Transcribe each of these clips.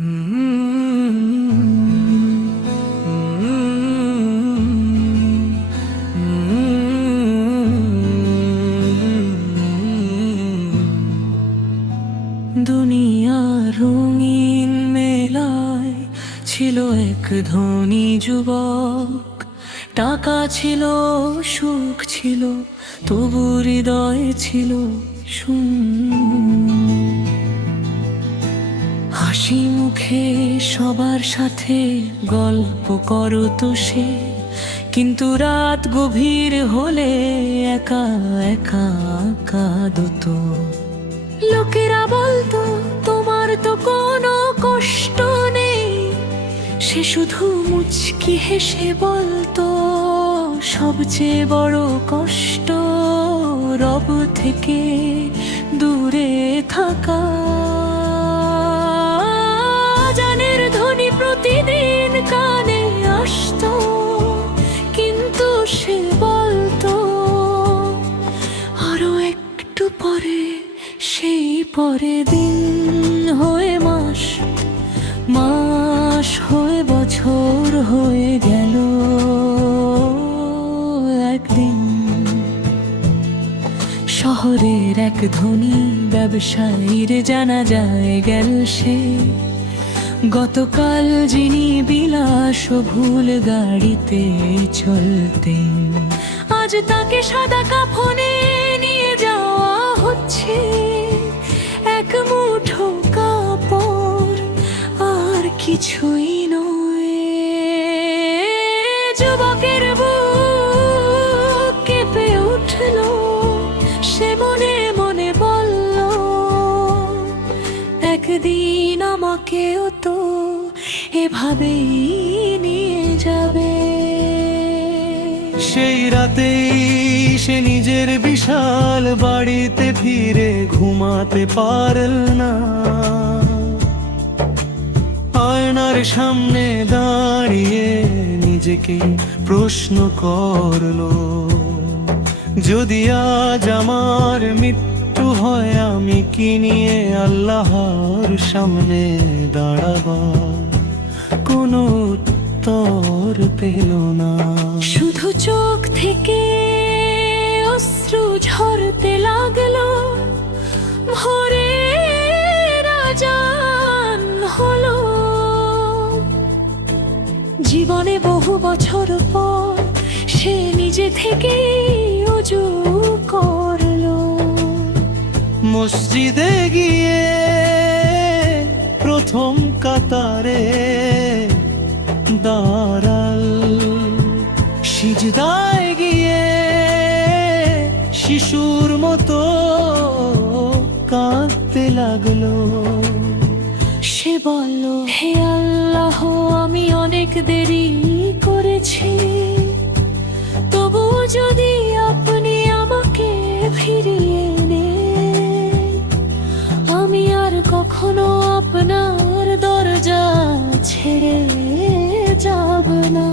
দুনিয়ার রঙিন মেলায় ছিল এক ধনী যুবক, টাকা ছিল, সুখ ছিল, তবু হৃদয় ছিল শূন্য। হাসি মুখে সবার সাথে গল্প করতো সে, কিন্তু রাত গভীর হলে একা একা কাঁদতো। লোকেরা বলতো তোমার তো কোনো কষ্ট নেই, সে শুধু মুচকি হেসে বলতো সবচেয়ে বড় কষ্ট রব থেকে দূরে থাকা। জানের ধ্বনি প্রতিদিন কানে আসতো, কিন্তু সে বলতো আরো একটু পরে। সেই পরে দিন হয়ে মাস, মাস হয়ে বছর হয়ে গেল। একদিন শহরের এক ধনী ব্যবসায়ীর জানাজায় গেল সে। গতকাল যিনি বিলাস ভুল গাড়িতে চলতেন, আজ তাকে সাদা কাফনে নিয়ে যাওয়া হচ্ছে। এক মুঠো কাপড় আর কিছুই নয়। যুবকের বুক কেঁপে উঠল, সে মনে মনে বলল একদিন আমাকেও তো এভাবেই নিয়ে যাবে। সেই রাতেই সে নিজের বিশাল বাড়িতে ফিরে ঘুমাতে পারল না। আয়নার সামনে দাঁড়িয়ে নিজেকে প্রশ্ন করলো, যদি আজ আমার মৃত্যু হয় আমি কি নিয়ে আল্লাহর সামনে দাঁড়াবো? কোনো উত্তর পেল না। শুধু চোখ থেকে অশ্রু ঝরতে লাগলো। ভোরে আজান হলো। জীবনে বহু বছর পর সে নিজে থেকে ওযু করলো। মসজিদে গিয়ে প্রথম কাতারে দাঁড়াল, সিজদায় গিয়ে শিশুর মতো কাঁদতে লাগলো। সে বলল হে আল্লাহ, আমি অনেক দেরি করেছি, তবু যদি আপনি আমাকে ফিরিয়ে নেন, আমি আর কখনো আপনার দরজা ছেড়ে যাব না।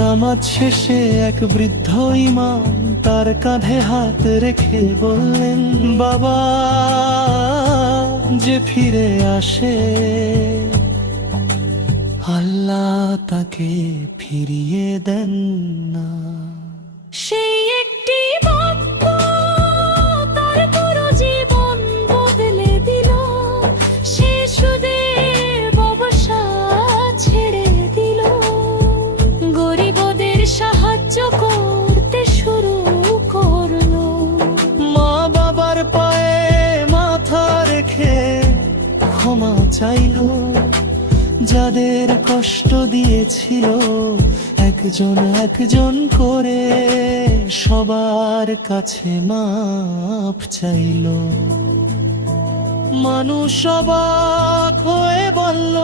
নামাজ শেষে এক বৃদ্ধ ইমাম তার কাঁধে হাত রেখে বললেন, বাবা যে ফিরে আসে আল্লাহ তাকে ফিরিয়ে দেন না। সেই একটি বাক্য তার পুরো জীবন বদলে দিল। সে সুদের ব্যবসা ছেড়ে দিল, গরিবদের সাহায্য করতে শুরু করলো। মা বাবার পায়ে মাথা রেখে ক্ষমা চাইলো, যাদের কষ্ট দিয়েছিল একজন একজন করে সবার কাছে মাপ চাইল। মানুষ অবাক হয়ে বলল,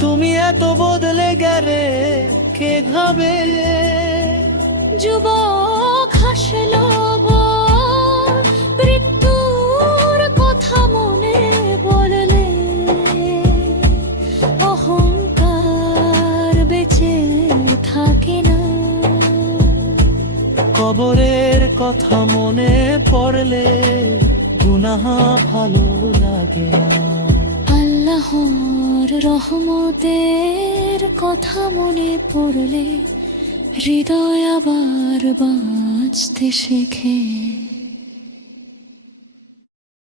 তুমি এত বদলে গেলে কে ভাবে? যুবক হাসলো, মৃত্যুর কথা মনে বললে অহংকার বেঁচে থাকে না। কবরের কথা মনে পড়লে গুনাহ ভালো লাগে না। আল্লাহর রহমতের কথা মনে পড়লে হৃদয় আবার বাঁচতে শেখে।